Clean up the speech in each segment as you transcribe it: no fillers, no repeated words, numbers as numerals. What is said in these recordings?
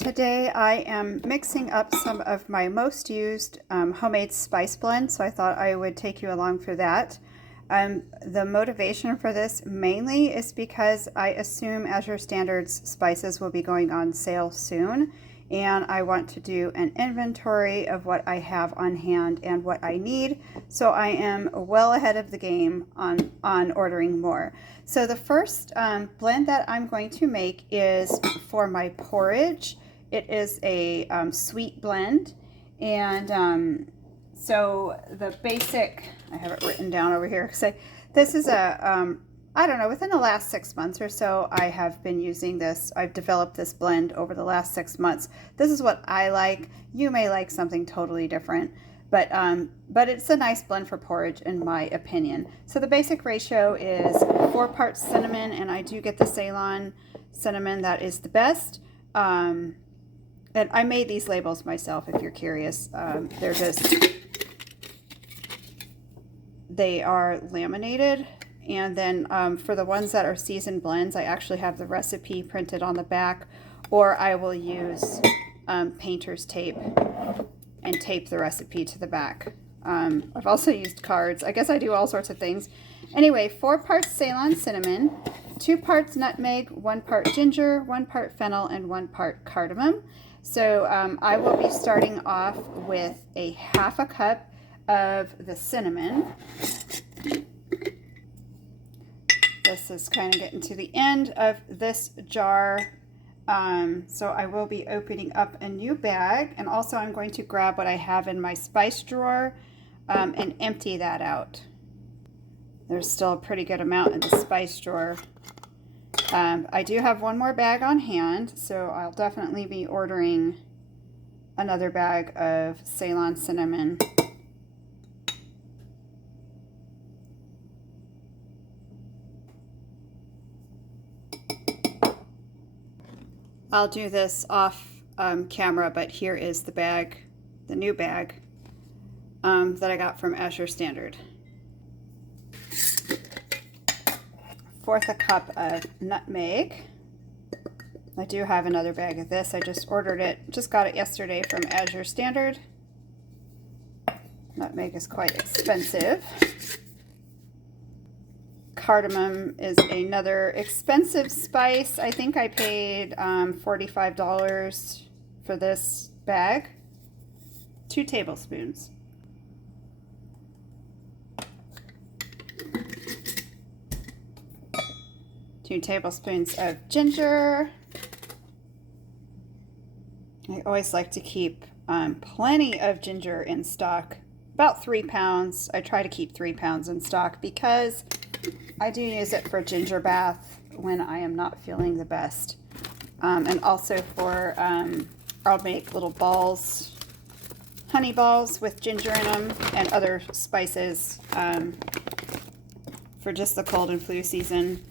Today I am mixing up some of my most used homemade spice blends, so I thought I would take you along for that. The motivation for this mainly is because I assume Azure Standard's spices will be going on sale soon, and I want to do an inventory of what I have on hand and what I need, so I am well ahead of the game on ordering more. So the first blend that I'm going to make is for my porridge. It is a sweet blend, and so the basic, I have it written down over here, because this is a, I don't know, within the last 6 months or so, I have been using this. I've developed this blend over the last 6 months. This is what I like. You may like something totally different, but it's a nice blend for porridge in my opinion. So the basic ratio is 4 parts cinnamon, and I do get the Ceylon cinnamon that is the best. And I made these labels myself, if you're curious. They are laminated. And then for the ones that are seasoned blends, I actually have the recipe printed on the back, or I will use painter's tape and tape the recipe to the back. I've also used cards. I guess I do all sorts of things. Anyway, 4 parts Ceylon cinnamon, 2 parts nutmeg, 1 part ginger, 1 part fennel, and 1 part cardamom. So I will be starting off with a 1/2 cup of the cinnamon. This is kind of getting to the end of this jar. So I will be opening up a new bag, and also I'm going to grab what I have in my spice drawer and empty that out. There's still a pretty good amount in the spice drawer. I do have 1 more bag on hand, so I'll definitely be ordering another bag of Ceylon cinnamon. I'll do this off camera, but here is the bag, the new bag that I got from Azure Standard. 1/4 cup of nutmeg. I do have another bag of this. I just ordered it, just got it yesterday from Azure Standard. Nutmeg is quite expensive. Cardamom is another expensive spice. I think I paid $45 for this bag. 2 tablespoons. Two tablespoons of ginger. I always like to keep plenty of ginger in stock. About 3 pounds. I try to keep 3 pounds in stock because I do use it for ginger bath when I am not feeling the best. And also for, I'll make little balls, honey balls with ginger in them and other spices for just the cold and flu season.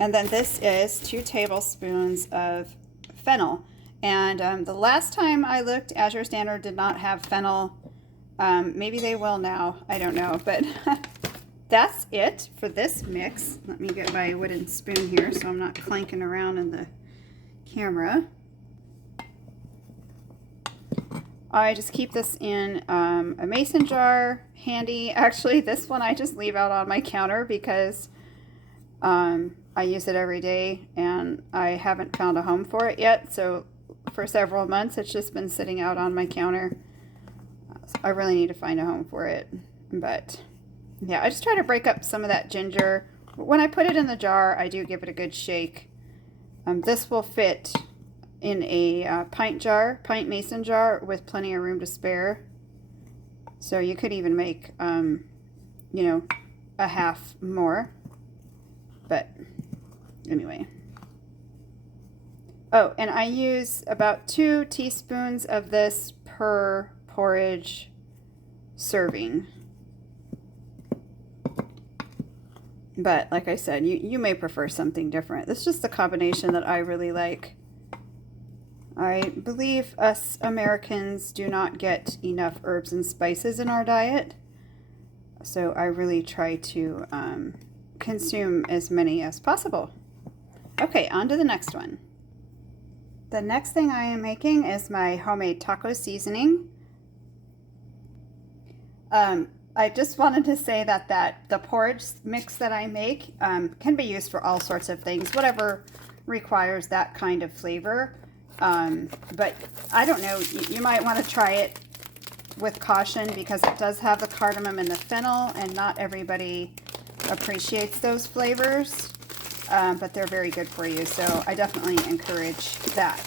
And then this is 2 tablespoons of fennel. And the last time I looked, Azure Standard did not have fennel. Maybe they will now. I don't know. But that's it for this mix. Let me get my wooden spoon here so I'm not clanking around in the camera. I just keep this in a mason jar handy. Actually, this one I just leave out on my counter because I use it every day and I haven't found a home for it yet. So for several months it's just been sitting out on my counter. I really need to find a home for it. But yeah, I just try to break up some of that ginger. When I put it in the jar, I do give it a good shake. This will fit in a pint mason jar with plenty of room to spare. So you could even make, you know, a half more. But anyway. Oh, and I use about 2 teaspoons of this per porridge serving. But like I said, you may prefer something different. This is just the combination that I really like. I believe us Americans do not get enough herbs and spices in our diet. So I really try to consume as many as possible. Okay, on to the next one. The next thing I am making is my homemade taco seasoning. I just wanted to say that the porridge mix that I make can be used for all sorts of things, whatever requires that kind of flavor. But I don't know, you might want to try it with caution because it does have the cardamom and the fennel, and not everybody appreciates those flavors, but they're very good for you, so I definitely encourage that.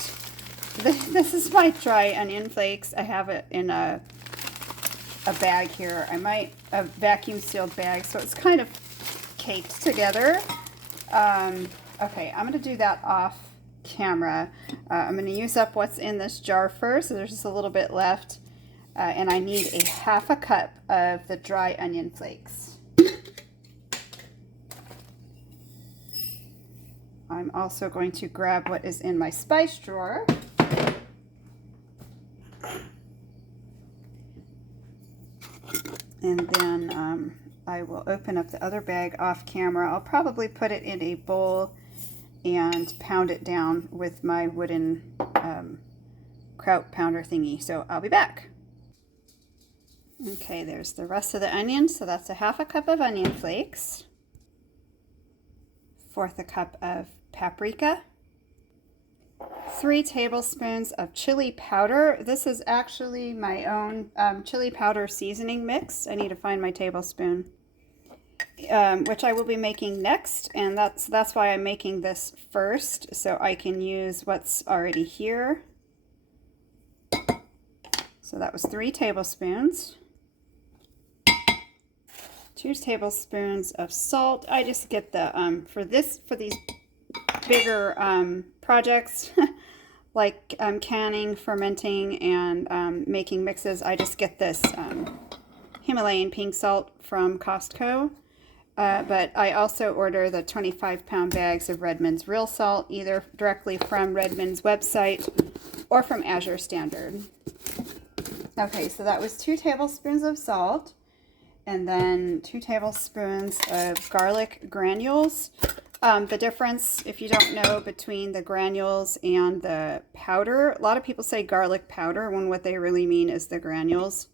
This is my dry onion flakes. I have it in a bag here. A vacuum sealed bag, so it's kind of caked together. Okay, I'm going to do that off camera. I'm going to use up what's in this jar first, so there's just a little bit left, and I need a half a cup of the dry onion flakes. I'm also going to grab what is in my spice drawer. And then I will open up the other bag off camera. I'll probably put it in a bowl and pound it down with my wooden kraut pounder thingy. So I'll be back. Okay, there's the rest of the onions. So that's a half a cup of onion flakes, 1/4 cup of paprika, 3 tablespoons of chili powder. This is actually my own chili powder seasoning mix. I need to find my tablespoon, which I will be making next, and that's why I'm making this first, so I can use what's already here. So that was 3 tablespoons. 2 tablespoons of salt. I just get the for these bigger projects like canning, fermenting, and making mixes, I just get this Himalayan pink salt from Costco. But I also order the 25-pound bags of Redmond's real salt, either directly from Redmond's website or from Azure Standard. Okay, so that was 2 tablespoons of salt, and then 2 tablespoons of garlic granules. The difference, if you don't know, between the granules and the powder, a lot of people say garlic powder when what they really mean is the granules.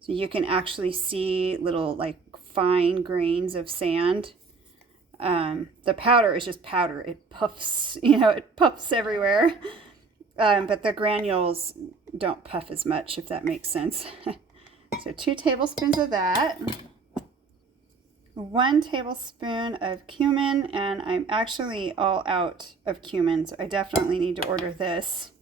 So you can actually see little like fine grains of sand. The powder is just powder. It puffs, it puffs everywhere. But the granules don't puff as much, if that makes sense. So 2 tablespoons of that. 1 tablespoon of cumin, and I'm actually all out of cumin, so I definitely need to order this.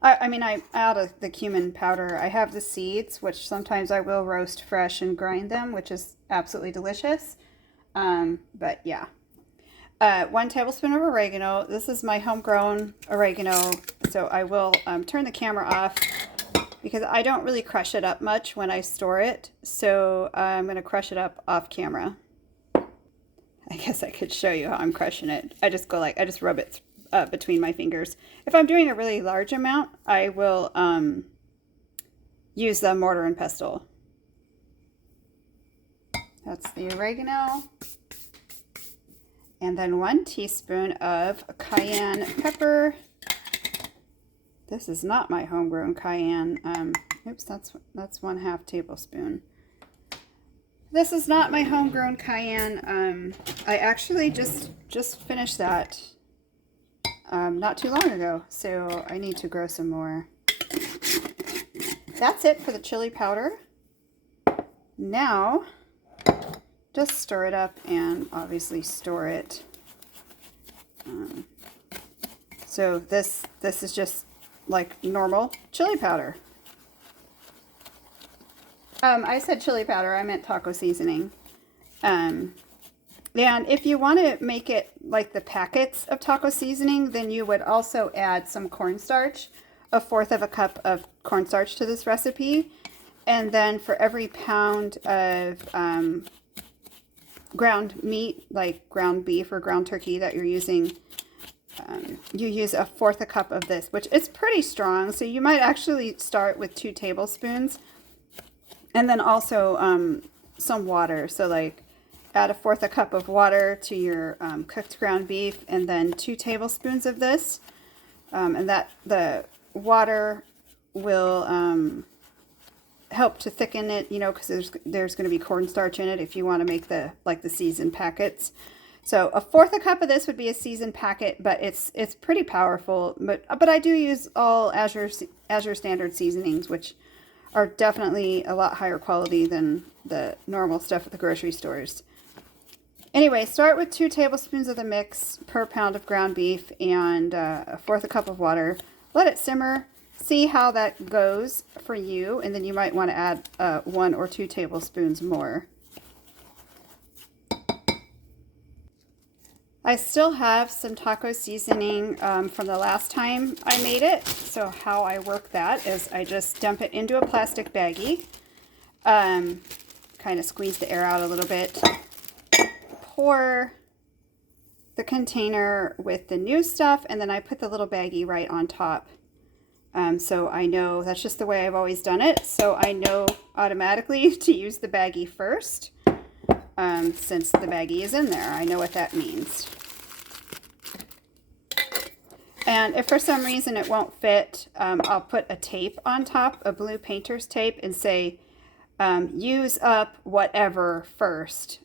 I'm out of the cumin powder. I have the seeds, which sometimes I will roast fresh and grind them, which is absolutely delicious. But yeah. 1 tablespoon of oregano. This is my homegrown oregano, so I will turn the camera off because I don't really crush it up much when I store it. So I'm going to crush it up off camera. I guess I could show you how I'm crushing it. I just rub it between my fingers. If I'm doing a really large amount, I will use the mortar and pestle. That's the oregano. And then 1 teaspoon of cayenne pepper. This is not my homegrown cayenne. Oops, that's 1/2 tablespoon. This is not my homegrown cayenne. I actually just finished that not too long ago, so I need to grow some more. That's it for the chili powder. Now, just stir it up and obviously store it. So this is just like normal chili powder. I said chili powder, I meant taco seasoning. And if you want to make it like the packets of taco seasoning, then you would also add some cornstarch, 1/4 cup of cornstarch to this recipe. And then for every pound of ground meat, like ground beef or ground turkey that you're using, you use 1/4 cup of this, which is pretty strong. So you might actually start with 2 tablespoons. And then also some water. So like add 1/4 cup of water to your cooked ground beef, and then 2 tablespoons of this. and that the water will help to thicken it, you know, because there's going to be cornstarch in it if you want to make the seasoned packets. So a fourth a cup of this would be a seasoned packet, but it's pretty powerful. But I do use all Azure standard seasonings, which are definitely a lot higher quality than the normal stuff at the grocery stores. Anyway, start with 2 tablespoons of the mix per pound of ground beef and a fourth a cup of water. Let it simmer. See how that goes for you, and then you might want to add 1 or 2 tablespoons more. I still have some taco seasoning from the last time I made it. So how I work that is I just dump it into a plastic baggie, kind of squeeze the air out a little bit, pour the container with the new stuff, and then I put the little baggie right on top. So I know that's just the way I've always done it. So I know automatically to use the baggie first. Since the baggie is in there, I know what that means. And if for some reason it won't fit, I'll put a tape on top, a blue painter's tape, and say, use up whatever first.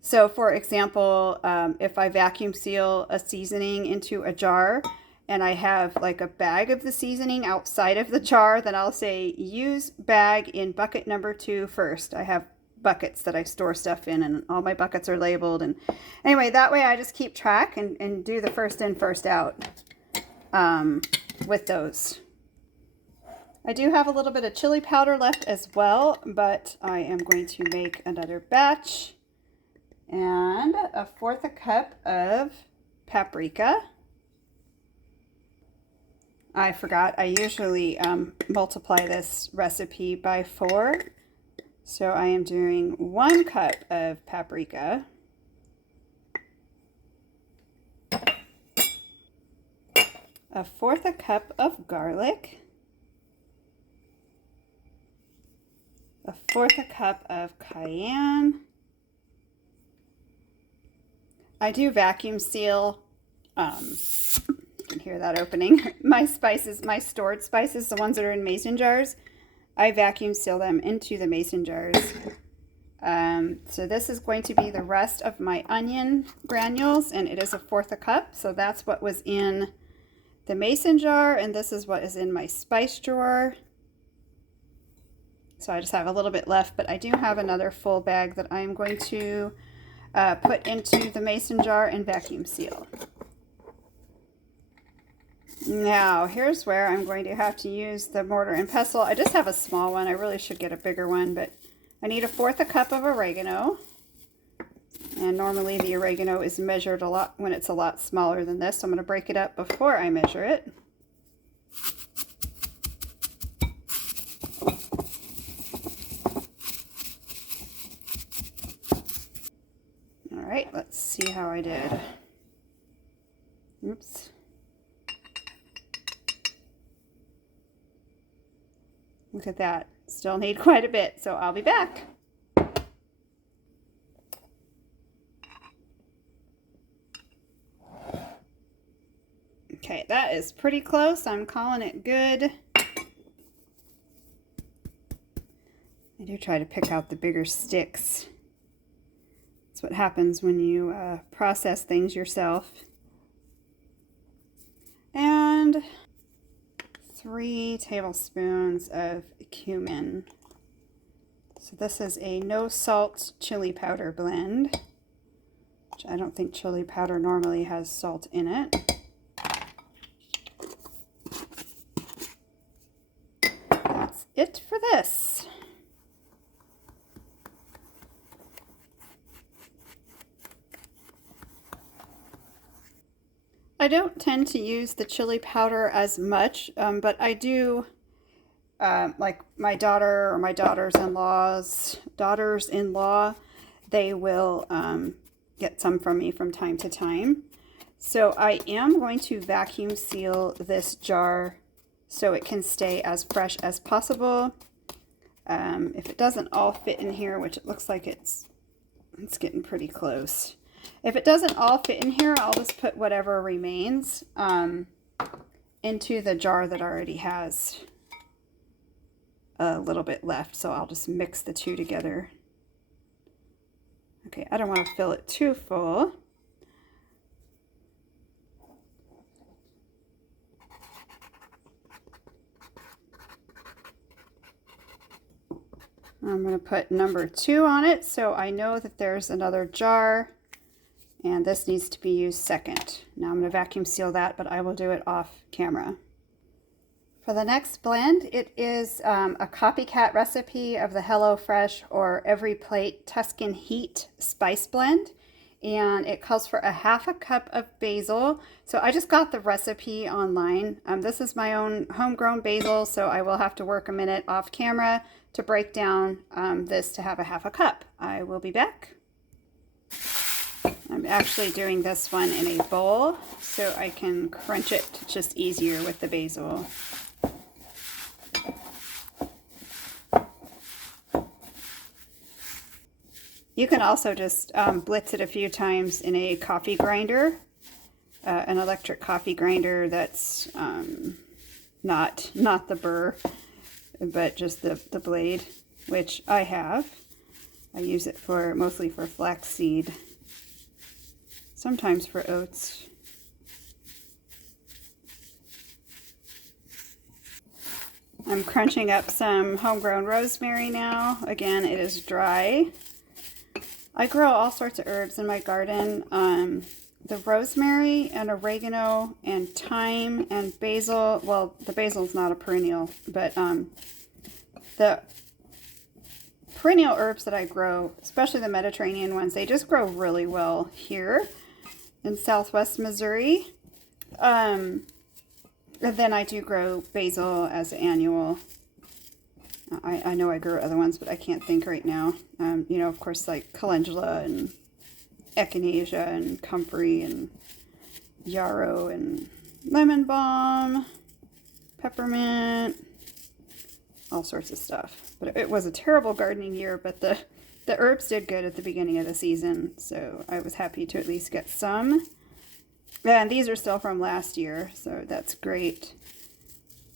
So for example, if I vacuum seal a seasoning into a jar and I have like a bag of the seasoning outside of the jar, then I'll say use bag in bucket number 2 first. I have buckets that I store stuff in, and all my buckets are labeled. And anyway, that way I just keep track and do the first in, first out with those. I do have a little bit of chili powder left as well, but I am going to make another batch. And a fourth a cup of paprika. I forgot, I usually multiply this recipe by 4. So I am doing 1 cup of paprika. A fourth a cup of garlic. A fourth a cup of cayenne. I do vacuum seal, you can hear that opening, my spices, my stored spices, the ones that are in mason jars. I vacuum seal them into the mason jars. So this is going to be the rest of my onion granules, and it is a fourth a cup. So that's what was in the mason jar, and this is what is in my spice drawer. So I just have a little bit left, but I do have another full bag that I'm going to put into the mason jar and vacuum seal. Now, here's where I'm going to have to use the mortar and pestle. I just have a small one. I really should get a bigger one, but I need a fourth a cup of oregano. And normally the oregano is measured a lot when it's a lot smaller than this. So I'm going to break it up before I measure it. All right, let's see how I did. Oops. Look at that. Still need quite a bit, so I'll be back. Okay, that is pretty close. I'm calling it good. I do try to pick out the bigger sticks. That's what happens when you process things yourself. And 3 tablespoons of cumin. So this is a no salt chili powder blend, which I don't think chili powder normally has salt in it. That's it for this. I don't tend to use the chili powder as much, but I do, like my daughter or my daughters-in-law, they will get some from me from time to time. So I am going to vacuum seal this jar so it can stay as fresh as possible. If it doesn't all fit in here, which it looks like it's getting pretty close. If it doesn't all fit in here, I'll just put whatever remains into the jar that already has a little bit left. So I'll just mix the two together. Okay, I don't want to fill it too full. I'm going to put number 2 on it so I know that there's another jar, and this needs to be used second. Now I'm going to vacuum seal that, but I will do it off camera. For the next blend, it is a copycat recipe of the HelloFresh or Every Plate Tuscan Heat Spice blend, and it calls for a 1/2 cup of basil. So I just got the recipe online. This is my own homegrown basil, so I will have to work a minute off camera to break down this to have a 1/2 cup. I will be back. I'm actually doing this one in a bowl so I can crunch it just easier with the basil. You can also just blitz it a few times in a coffee grinder, an electric coffee grinder that's not the burr, but just the blade, which I have. I use it for mostly for flaxseed, sometimes for oats. I'm crunching up some homegrown rosemary now. Again, it is dry. I grow all sorts of herbs in my garden. The rosemary and oregano and thyme and basil. Well, the basil's not a perennial, but the perennial herbs that I grow, especially the Mediterranean ones, they just grow really well here in southwest Missouri. And then I do grow basil as an annual. I know I grow other ones, but I can't think right now. You know, of course, like calendula and echinacea and comfrey and yarrow and lemon balm, peppermint, all sorts of stuff. But it was a terrible gardening year, but the herbs did good at the beginning of the season, so I was happy to at least get some. And these are still from last year, so that's great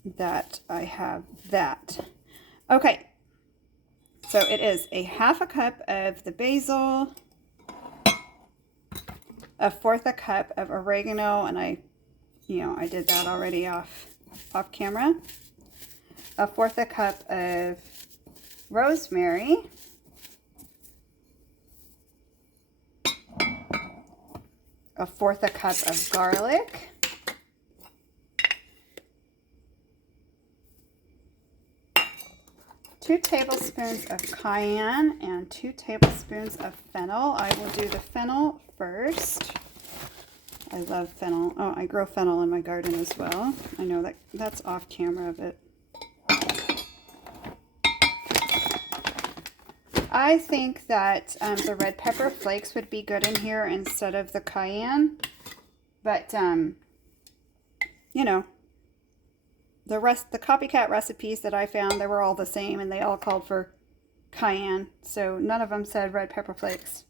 that I have that. Okay, so it is a 1/2 cup of the basil, 1/4 cup of oregano, and I did that already off camera. 1/4 cup of rosemary, 1/4 cup of garlic, 2 tablespoons of cayenne, and 2 tablespoons of fennel. I will do the fennel first. I love fennel. Oh, I grow fennel in my garden as well. I know that's off camera, but I think that the red pepper flakes would be good in here instead of the cayenne. But, you know, the copycat recipes that I found, they were all the same, and they all called for cayenne. So none of them said red pepper flakes.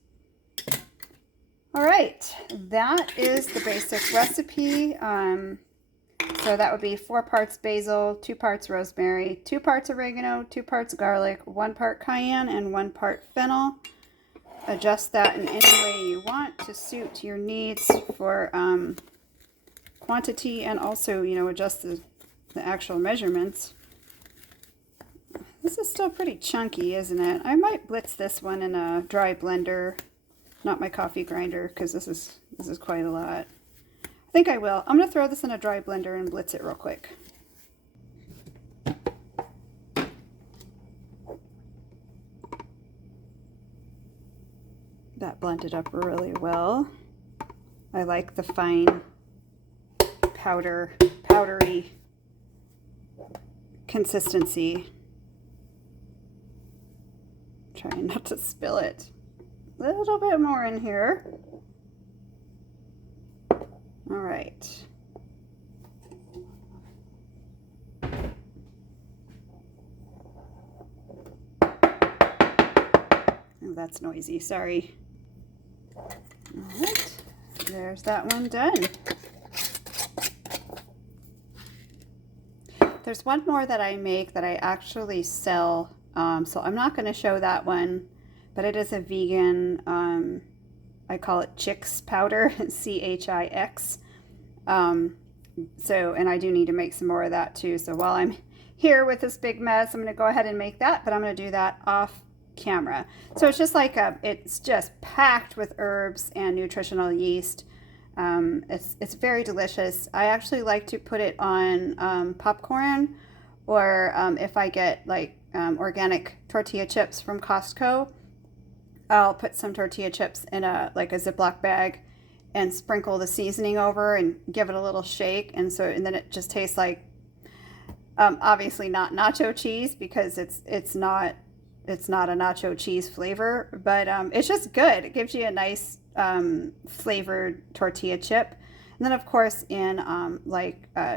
All right, that is the basic recipe. So that would be 4 parts basil, 2 parts rosemary, 2 parts oregano, 2 parts garlic, 1 part cayenne, and 1 part fennel. Adjust that in any way you want to suit your needs for quantity, and also, you know, adjust the actual measurements. This is still pretty chunky, isn't it? I might blitz this one in a dry blender, not my coffee grinder, because this is quite a lot. I think I will. I'm going to throw this in a dry blender and blitz it real quick. That blended up really well. I like the fine powdery consistency. Trying not to spill it. A little bit more in here. All right. Oh, that's noisy. Sorry. All there's that one done. There's one more that I make that I actually sell, so I'm not going to show that one, but it is a vegan, I call it Chix powder, C-H-I-X. And I do need to make some more of that too. So while I'm here with this big mess, I'm going to go ahead and make that, but I'm going to do that off camera. So it's just like it's just packed with herbs and nutritional yeast. It's very delicious. I actually like to put it on popcorn, or if I get like organic tortilla chips from Costco, I'll put some tortilla chips in a Ziploc bag and sprinkle the seasoning over and give it a little shake, and then it just tastes like obviously not nacho cheese, because it's not a nacho cheese flavor, but it's just good. It gives you a nice flavored tortilla chip. And then of course in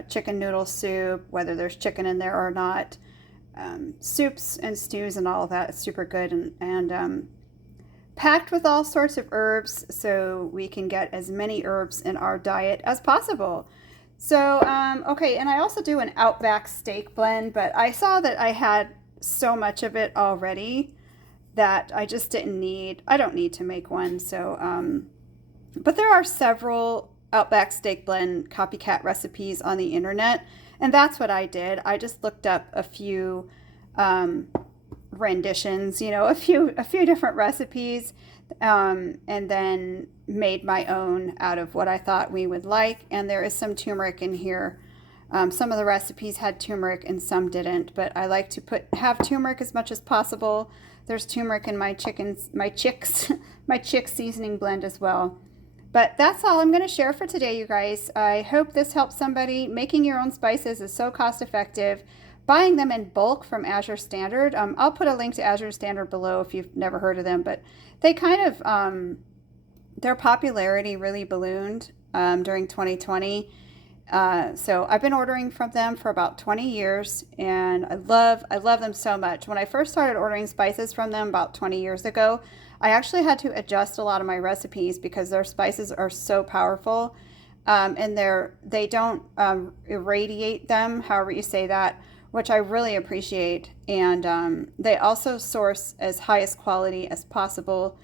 chicken noodle soup, whether there's chicken in there or not, soups and stews and all of that, it's super good, and packed with all sorts of herbs, so we can get as many herbs in our diet as possible. So, okay, and I also do an Outback steak blend, but I saw that I had so much of it already that I just I don't need to make one. So, but there are several Outback steak blend copycat recipes on the internet, and that's what I did. I just looked up a few renditions, a few different recipes, and then made my own out of what I thought we would like. And there is some turmeric in here. Some of the recipes had turmeric and some didn't, but I like to have turmeric as much as possible. There's turmeric in my Chix seasoning blend as well. But that's all I'm going to share for today, you guys. I hope this helps somebody. Making your own spices is so cost effective. Buying them in bulk from Azure Standard. I'll put a link to Azure Standard below if you've never heard of them, but they kind of, their popularity really ballooned during 2020. So I've been ordering from them for about 20 years, and I love them so much. When I first started ordering spices from them about 20 years ago, I actually had to adjust a lot of my recipes because their spices are so powerful, and they don't irradiate them, however you say that, which I really appreciate. And they also source as highest quality as possible.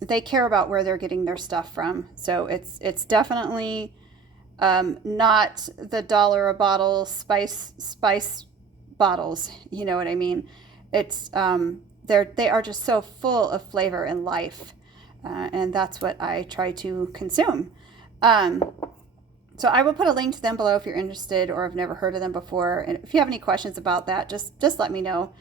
They care about where they're getting their stuff from. So it's definitely not the $1 a bottle spice bottles. You know what I mean? It's they are just so full of flavor and life. And that's what I try to consume. So I will put a link to them below if you're interested or have never heard of them before. And if you have any questions about that, just let me know.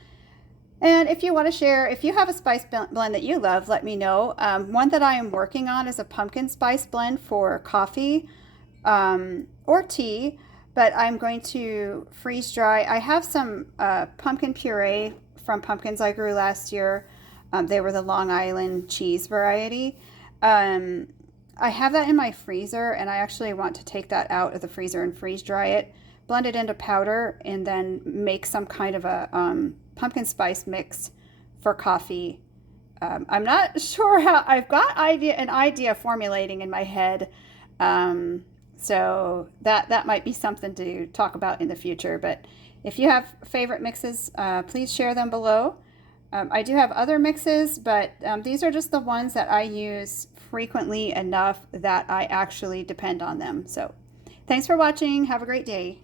And if you want to share, if you have a spice blend that you love, let me know. One that I am working on is a pumpkin spice blend for coffee or tea, but I'm going to freeze dry. I have some pumpkin puree from pumpkins I grew last year. They were the Long Island cheese variety. I have that in my freezer, and I actually want to take that out of the freezer and freeze dry it, blend it into powder, and then make some kind of a pumpkin spice mix for coffee. I'm not sure how. I've got an idea formulating in my head, so that might be something to talk about in the future. But if you have favorite mixes, please share them below. I do have other mixes, but these are just the ones that I use frequently enough that I actually depend on them. So thanks for watching. Have a great day.